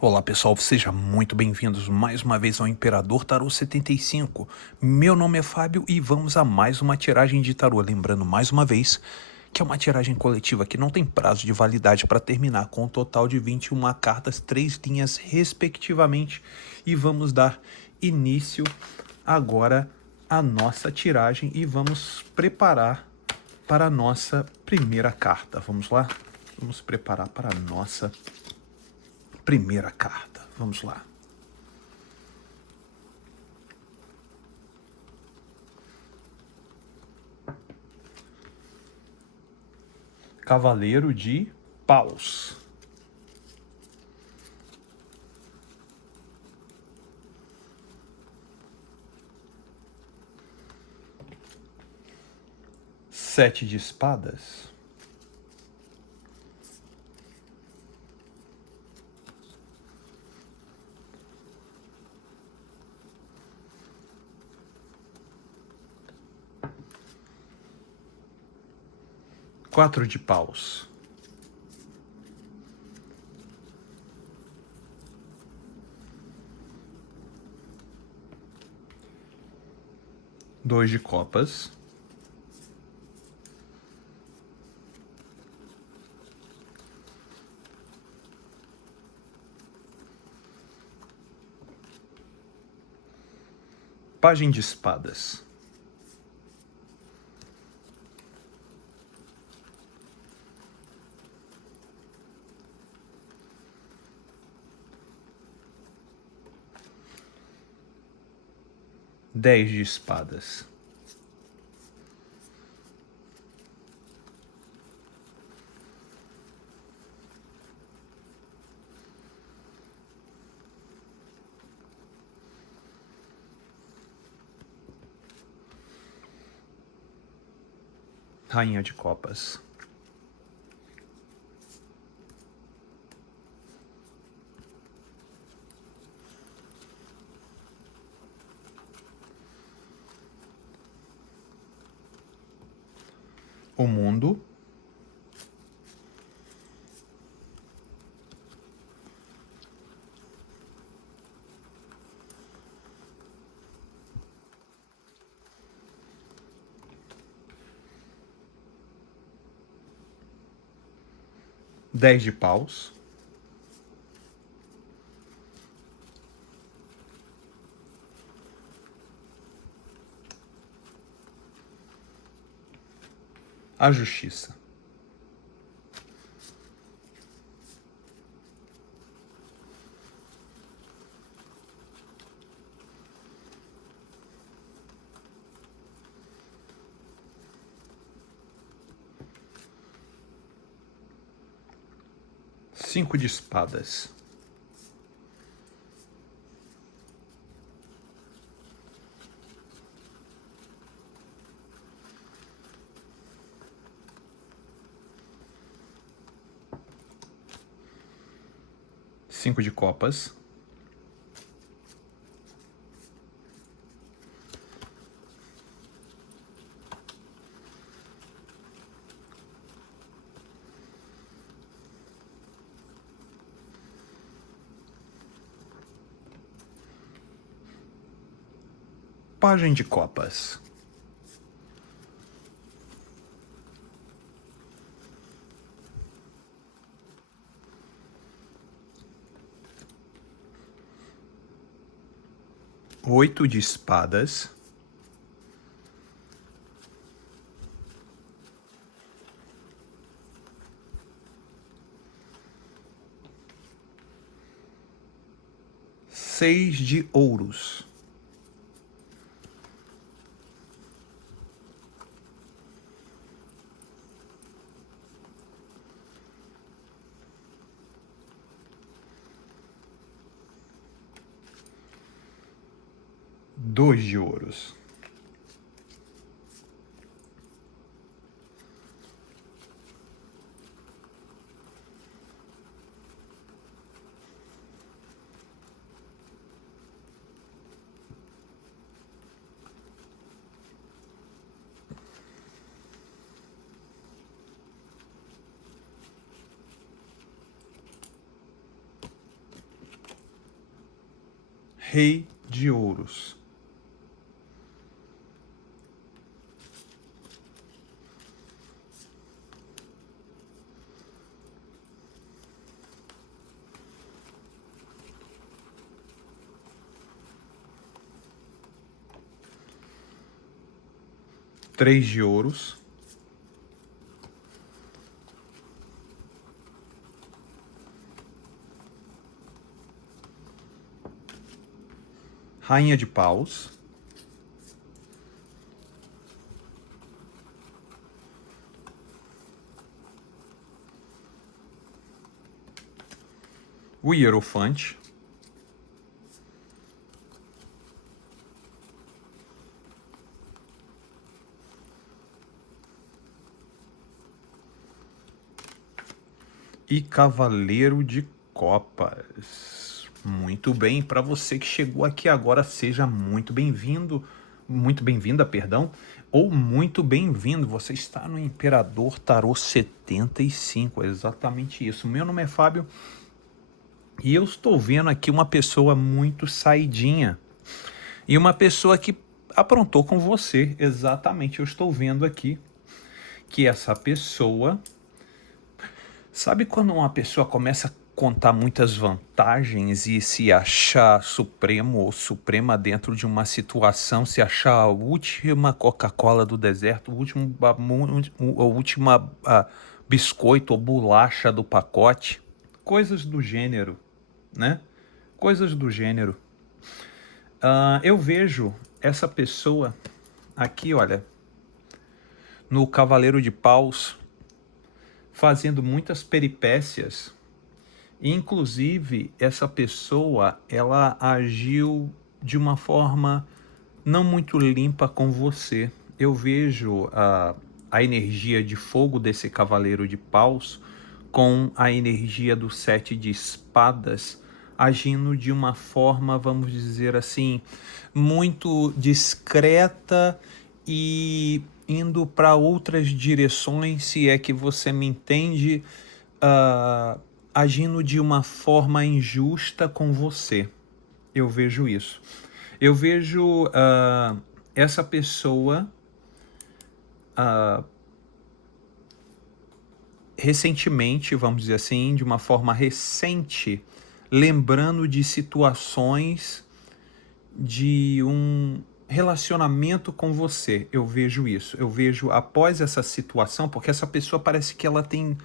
Olá pessoal, sejam muito bem-vindos mais uma vez ao Imperador Tarô 75. Meu nome é Fábio e vamos a mais uma tiragem de tarô. Lembrando mais uma vez que é uma tiragem coletiva que não tem prazo de validade para terminar, com um total de 21 cartas, 3 linhas respectivamente. E vamos dar início agora à nossa tiragem e vamos preparar para a nossa primeira carta. Vamos lá? Vamos preparar para a nossa primeira carta. Vamos lá. Cavaleiro de Paus. Sete de espadas. Quatro de paus. Dois de copas. Pajem de espadas. Dez de espadas. Rainha de copas. O mundo. Dez de paus. A justiça. Cinco de espadas. Cinco de copas. Pajem de copas. Oito de espadas. Seis de ouros. Dois de ouros. Rei de ouros. Três de ouros. Rainha de paus. O hierofante. E cavaleiro de copas. Muito bem, para você que chegou aqui agora, seja muito bem-vindo, muito bem-vinda, perdão, ou muito bem-vindo. Você está no Imperador Tarô 75, é exatamente isso. Meu nome é Fábio e eu estou vendo aqui uma pessoa muito saidinha e uma pessoa que aprontou com você. Exatamente, eu estou vendo aqui que essa pessoa... Sabe quando uma pessoa começa a contar muitas vantagens e se achar supremo ou suprema dentro de uma situação, se achar a última Coca-Cola do deserto, a última biscoito ou bolacha do pacote? Coisas do gênero, né? Coisas do gênero. Eu vejo essa pessoa aqui, olha, no Cavaleiro de Paus, fazendo muitas peripécias. Inclusive, essa pessoa, ela agiu de uma forma não muito limpa com você. Eu vejo a energia de fogo desse Cavaleiro de Paus com a energia do Sete de Espadas, agindo de uma forma, vamos dizer assim, muito discreta e indo para outras direções, se é que você me entende, agindo de uma forma injusta com você. Eu vejo isso. Eu vejo essa pessoa recentemente, vamos dizer assim, de uma forma recente, lembrando de situações de um relacionamento com você. Eu vejo isso. Eu vejo após essa situação, porque essa pessoa parece que ela tem...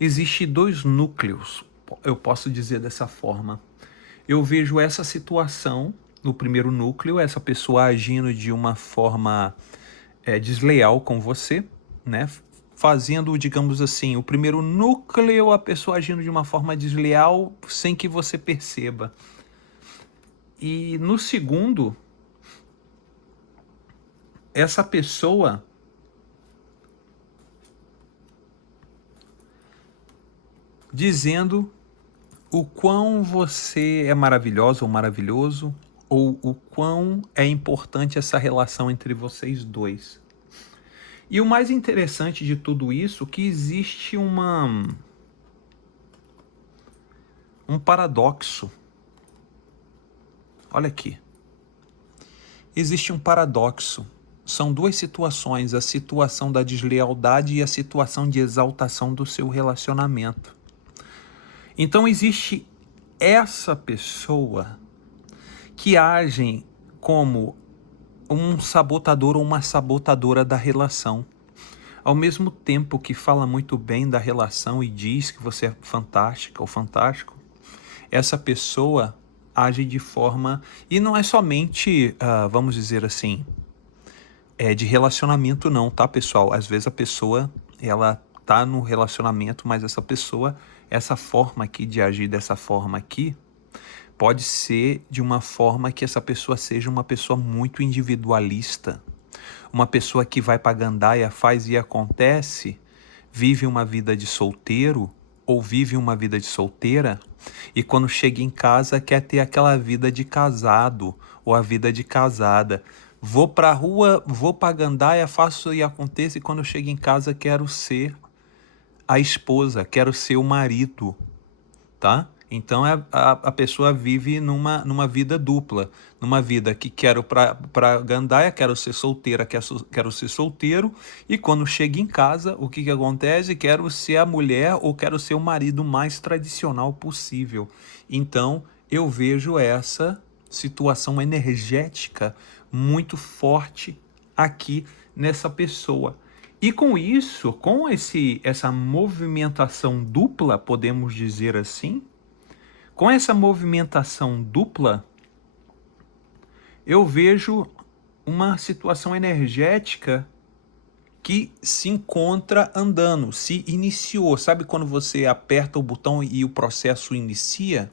Existe dois núcleos, eu posso dizer dessa forma. Eu vejo essa situação no primeiro núcleo, essa pessoa agindo de uma forma desleal com você, né? Fazendo, digamos assim, o primeiro núcleo, a pessoa agindo de uma forma desleal sem que você perceba. E no segundo, essa pessoa dizendo o quão você é maravilhosa ou maravilhoso, ou o quão é importante essa relação entre vocês dois. E o mais interessante de tudo isso é que existe um paradoxo. Olha aqui. Existe um paradoxo. São duas situações, a situação da deslealdade e a situação de exaltação do seu relacionamento. Então existe essa pessoa que age como um sabotador ou uma sabotadora da relação. Ao mesmo tempo que fala muito bem da relação e diz que você é fantástica ou fantástico, essa pessoa age de forma... E não é somente, vamos dizer assim, de relacionamento não, tá, pessoal? Às vezes a pessoa, ela tá no relacionamento, mas essa pessoa, essa forma aqui de agir dessa forma aqui, pode ser de uma forma que essa pessoa seja uma pessoa muito individualista, uma pessoa que vai para a gandaia, faz e acontece, vive uma vida de solteiro ou vive uma vida de solteira e quando chega em casa quer ter aquela vida de casado ou a vida de casada. Vou para a rua, vou para a gandaia, faço e acontece e quando eu chego em casa quero ser a esposa, quero ser o marido, tá? Então a pessoa vive numa vida dupla, numa vida que quero para gandaia, quero ser solteira, quero ser solteiro, e quando chega em casa, o que acontece? Quero ser a mulher ou quero ser o marido mais tradicional possível. Então eu vejo essa situação energética muito forte aqui nessa pessoa. E com isso, com essa movimentação dupla, podemos dizer assim, com essa movimentação dupla, eu vejo uma situação energética que se encontra andando, se iniciou. Sabe quando você aperta o botão e o processo inicia?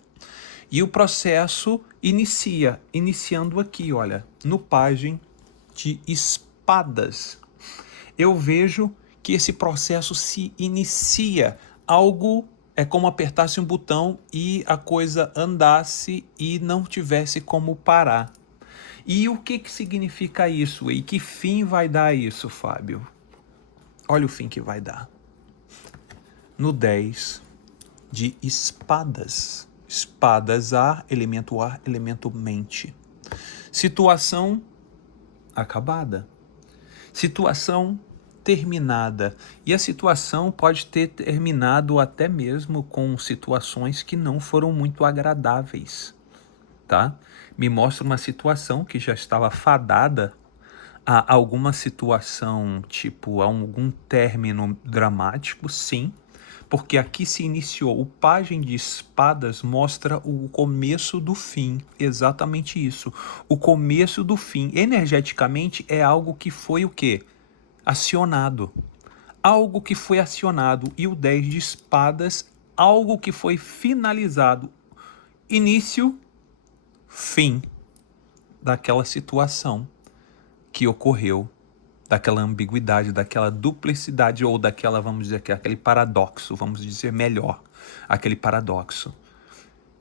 E o processo iniciando aqui, olha, no pajem de espadas. Eu vejo que esse processo se inicia, algo é como apertasse um botão e a coisa andasse e não tivesse como parar. E o que significa isso? E que fim vai dar isso, Fábio? Olha o fim que vai dar. No 10 de espadas. Espadas ar, elemento mente. Situação acabada. Situação terminada. E a situação pode ter terminado até mesmo com situações que não foram muito agradáveis, tá? Me mostra uma situação que já estava fadada a alguma situação, tipo, a algum término dramático, sim, porque aqui se iniciou. O pajem de espadas mostra o começo do fim, exatamente isso. O começo do fim, energeticamente, é algo que foi o quê? Acionado. Algo que foi acionado. E o 10 de espadas, algo que foi finalizado. Início, fim daquela situação que ocorreu, daquela ambiguidade, daquela duplicidade ou daquela, vamos dizer, aquele paradoxo, vamos dizer melhor, aquele paradoxo.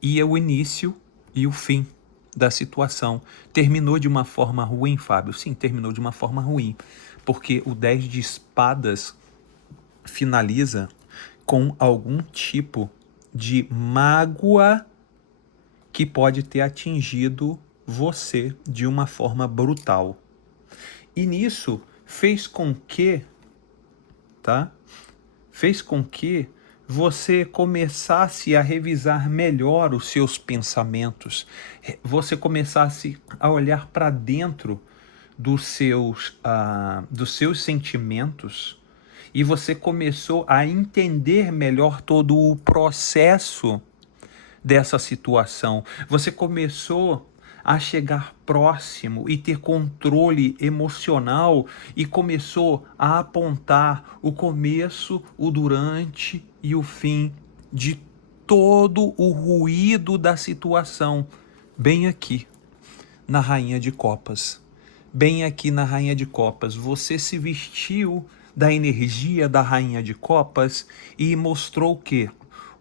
E é o início e o fim da situação. Terminou de uma forma ruim, Fábio? Sim, terminou de uma forma ruim, porque o 10 de espadas finaliza com algum tipo de mágoa que pode ter atingido você de uma forma brutal. E nisso fez com que, tá? Fez com que você começasse a revisar melhor os seus pensamentos, você começasse a olhar para dentro dos seus sentimentos, e você começou a entender melhor todo o processo dessa situação. Você começou a chegar próximo e ter controle emocional e começou a apontar o começo, o durante e o fim de todo o ruído da situação, bem aqui na Rainha de Copas. Bem aqui na Rainha de Copas, você se vestiu da energia da Rainha de Copas e mostrou o quê?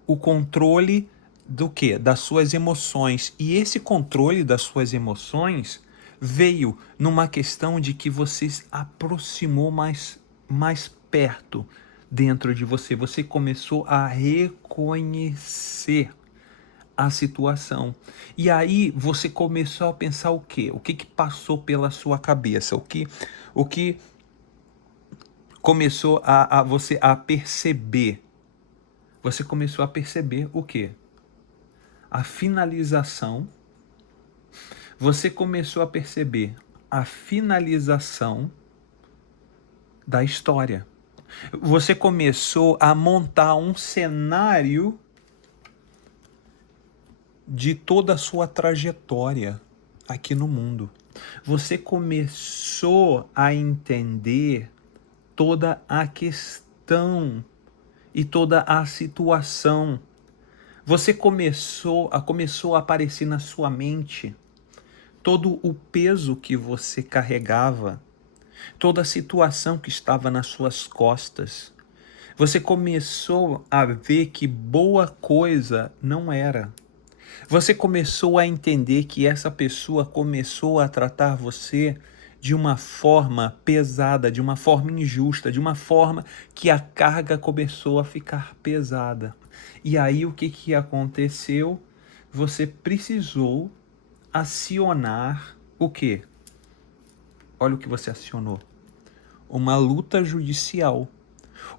O controle do quê? Das suas emoções. E esse controle das suas emoções veio numa questão de que você se aproximou mais perto dentro de você. Você começou a reconhecer a situação. E aí você começou a pensar o quê? O que passou pela sua cabeça? O que começou você a perceber? Você começou a perceber o quê? A finalização. Você começou a perceber a finalização da história. Você começou a montar um cenário de toda a sua trajetória aqui no mundo. Você começou a entender toda a questão e toda a situação. Você começou a aparecer na sua mente todo o peso que você carregava, toda a situação que estava nas suas costas. Você começou a ver que boa coisa não era. Você começou a entender que essa pessoa começou a tratar você de uma forma pesada, de uma forma injusta, de uma forma que a carga começou a ficar pesada. E aí o que aconteceu? Você precisou acionar o quê? Olha o que você acionou. Uma luta judicial,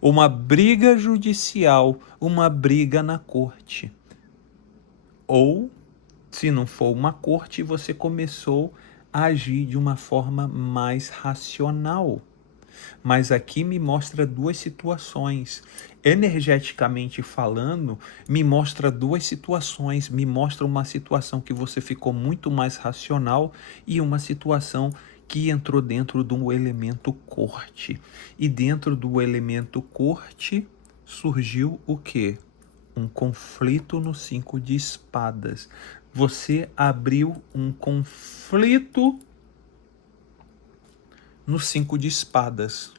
uma briga judicial, uma briga na corte. Ou, se não for uma corte, você começou a agir de uma forma mais racional. Mas aqui me mostra duas situações. Energeticamente falando, me mostra duas situações. Me mostra uma situação que você ficou muito mais racional e uma situação que entrou dentro do elemento corte. E dentro do elemento corte surgiu o quê? Um conflito no 5 de espadas. Você abriu um conflito no 5 de espadas.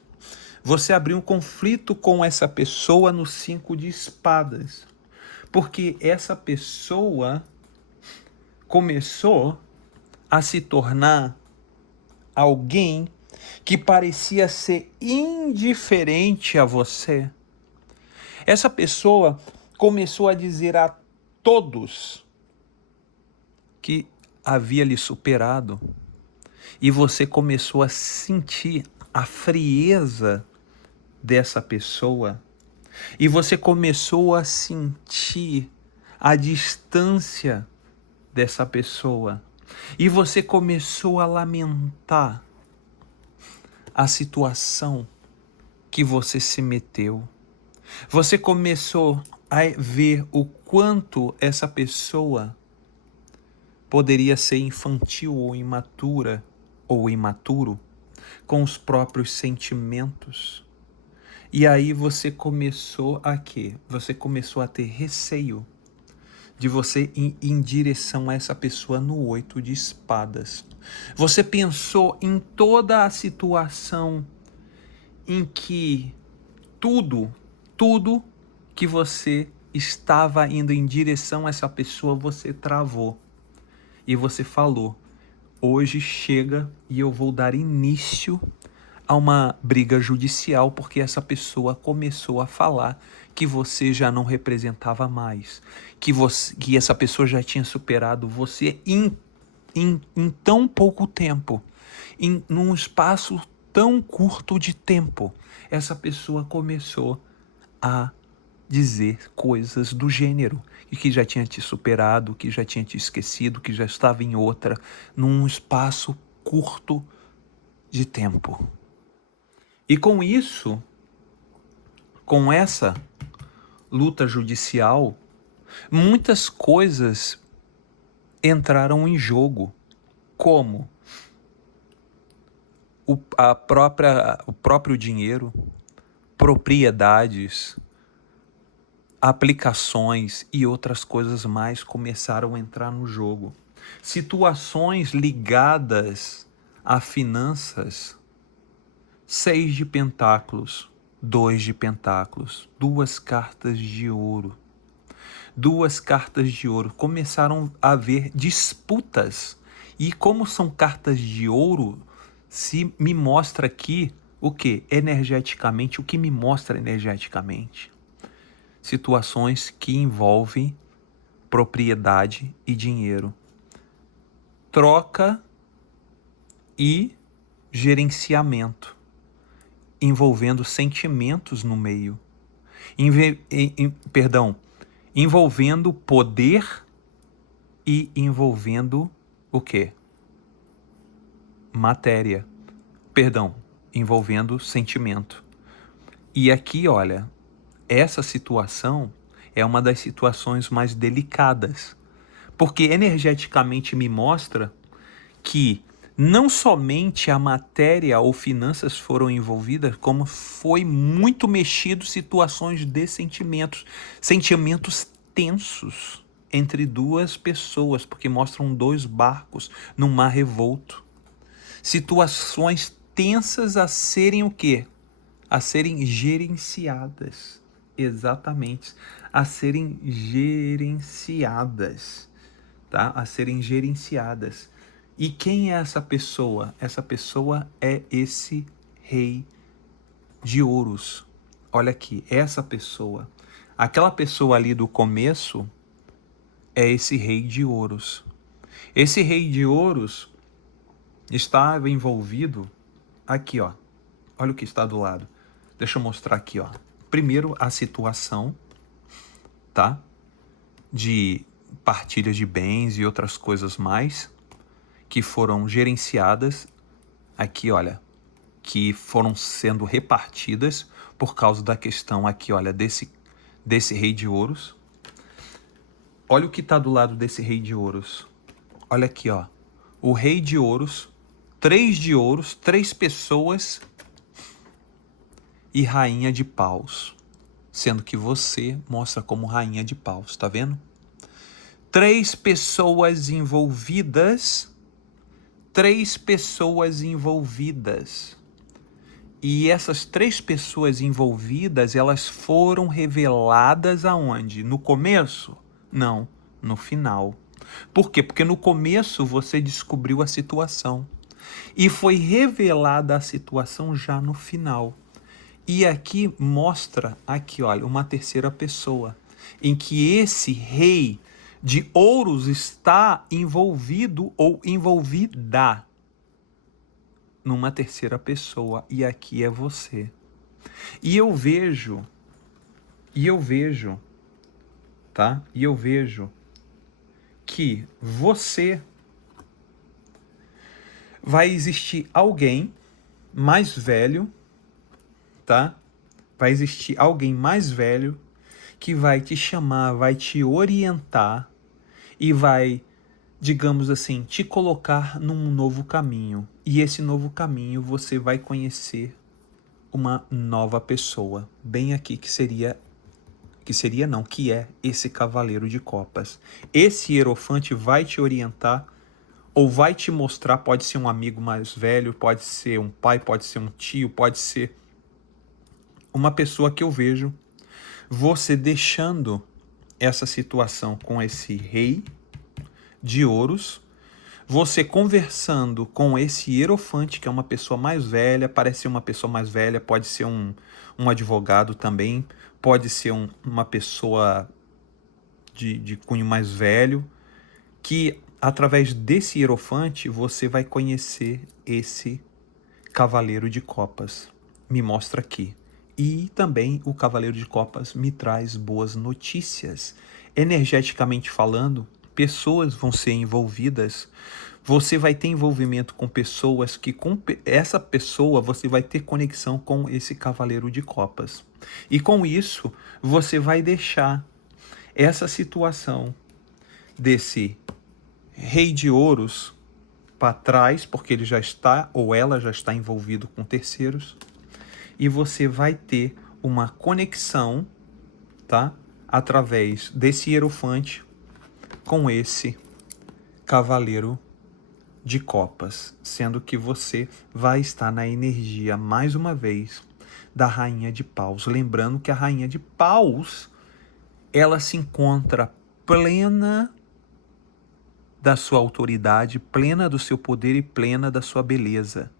Você abriu um conflito com essa pessoa no 5 de espadas. Porque essa pessoa começou a se tornar alguém que parecia ser indiferente a você. Essa pessoa começou a dizer a todos que havia lhe superado. E você começou a sentir a frieza dessa pessoa. E você começou a sentir a distância dessa pessoa. E você começou a lamentar a situação que você se meteu. Você começou a ver o quanto essa pessoa poderia ser infantil ou imatura ou imaturo com os próprios sentimentos. E aí você começou a quê? Você começou a ter receio de você ir em direção a essa pessoa no 8 de espadas. Você pensou em toda a situação em que tudo que você estava indo em direção a essa pessoa, você travou. E você falou, hoje chega e eu vou dar início a uma briga judicial, porque essa pessoa começou a falar que você já não representava mais, que essa pessoa já tinha superado você em tão pouco tempo, num espaço tão curto de tempo. Essa pessoa começou a dizer coisas do gênero, e que já tinha te superado, que já tinha te esquecido, que já estava em outra, num espaço curto de tempo. E com isso, com essa luta judicial, muitas coisas entraram em jogo, como o próprio dinheiro, propriedades, aplicações e outras coisas mais começaram a entrar no jogo. Situações ligadas a finanças. 6 de pentáculos, 2 de pentáculos, 2 cartas de ouro. 2 cartas de ouro. Começaram a haver disputas. E como são cartas de ouro, se me mostra aqui o que? Energeticamente, o que me mostra energeticamente? Situações que envolvem propriedade e dinheiro. Troca e gerenciamento, envolvendo sentimentos no meio. Envolvendo poder e envolvendo o quê? Matéria. Envolvendo sentimento. E aqui, olha, essa situação é uma das situações mais delicadas, porque energeticamente me mostra que não somente a matéria ou finanças foram envolvidas, como foi muito mexido situações de sentimentos tensos entre duas pessoas, porque mostram 2 barcos num mar revolto. Situações tensas a serem o quê? A serem gerenciadas. Exatamente. A serem gerenciadas. Tá? A serem gerenciadas. E quem é essa pessoa? Essa pessoa é esse rei de ouros. Olha aqui, essa pessoa. Aquela pessoa ali do começo é esse rei de ouros. Esse rei de ouros estava envolvido aqui, ó. Olha o que está do lado. Deixa eu mostrar aqui, ó. Primeiro, a situação, tá? De partilha de bens e outras coisas mais que foram gerenciadas aqui, olha, que foram sendo repartidas por causa da questão aqui, olha, desse rei de ouros. Olha o que está do lado desse rei de ouros. Olha aqui, ó. O rei de ouros, 3 de ouros, 3 pessoas e rainha de paus. Sendo que você mostra como rainha de paus, tá vendo? 3 pessoas envolvidas. 3 pessoas envolvidas. E essas 3 pessoas envolvidas, elas foram reveladas aonde? No começo? Não, no final. Por quê? Porque no começo você descobriu a situação. E foi revelada a situação já no final. E aqui mostra, aqui olha, uma terceira pessoa, em que esse rei de ouros está envolvido ou envolvida numa terceira pessoa, e aqui é você. E eu vejo, tá? E eu vejo que você vai existir alguém mais velho, tá? Vai existir alguém mais velho que vai te chamar, vai te orientar e vai, digamos assim, te colocar num novo caminho. E esse novo caminho você vai conhecer uma nova pessoa, bem aqui que é esse cavaleiro de copas. Esse hierofante vai te orientar ou vai te mostrar, pode ser um amigo mais velho, pode ser um pai, pode ser um tio, pode ser uma pessoa que eu vejo você deixando essa situação com esse rei de ouros, você conversando com esse hierofante, que é uma pessoa mais velha, parece ser uma pessoa mais velha, pode ser um advogado também, pode ser uma pessoa de cunho mais velho, que através desse hierofante você vai conhecer esse cavaleiro de copas. Me mostra aqui. E também o cavaleiro de copas me traz boas notícias. Energeticamente falando, pessoas vão ser envolvidas. Você vai ter envolvimento com pessoas que, com essa pessoa, você vai ter conexão com esse cavaleiro de copas. E com isso, você vai deixar essa situação desse rei de ouros para trás, porque ele já está, ou ela já está envolvido com terceiros, e você vai ter uma conexão, tá? Através desse hierofante com esse cavaleiro de copas, sendo que você vai estar na energia, mais uma vez, da rainha de paus. Lembrando que a rainha de paus, ela se encontra plena da sua autoridade, plena do seu poder e plena da sua beleza.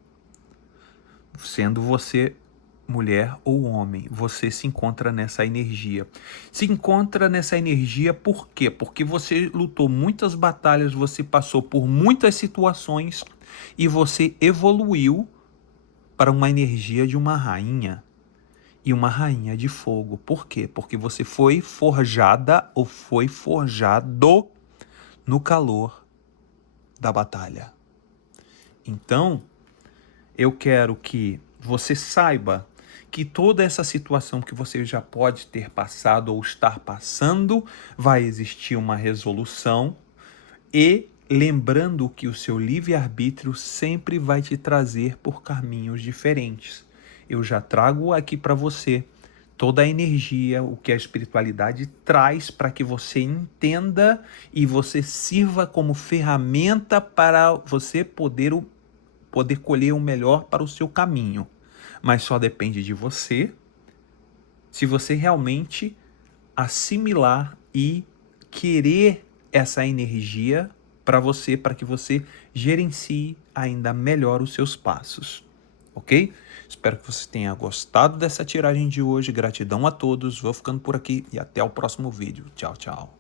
Sendo você mulher ou homem, você se encontra nessa energia. Se encontra nessa energia por quê? Porque você lutou muitas batalhas, você passou por muitas situações e você evoluiu para uma energia de uma rainha. E uma rainha de fogo. Por quê? Porque você foi forjada ou foi forjado no calor da batalha. Então, eu quero que você saiba que toda essa situação que você já pode ter passado ou estar passando, vai existir uma resolução, e lembrando que o seu livre-arbítrio sempre vai te trazer por caminhos diferentes. Eu já trago aqui para você toda a energia, o que a espiritualidade traz para que você entenda e você sirva como ferramenta para você poder colher o melhor para o seu caminho. Mas só depende de você, se você realmente assimilar e querer essa energia para que você gerencie ainda melhor os seus passos, ok? Espero que você tenha gostado dessa tiragem de hoje. Gratidão a todos. Vou ficando por aqui e até o próximo vídeo. Tchau, tchau.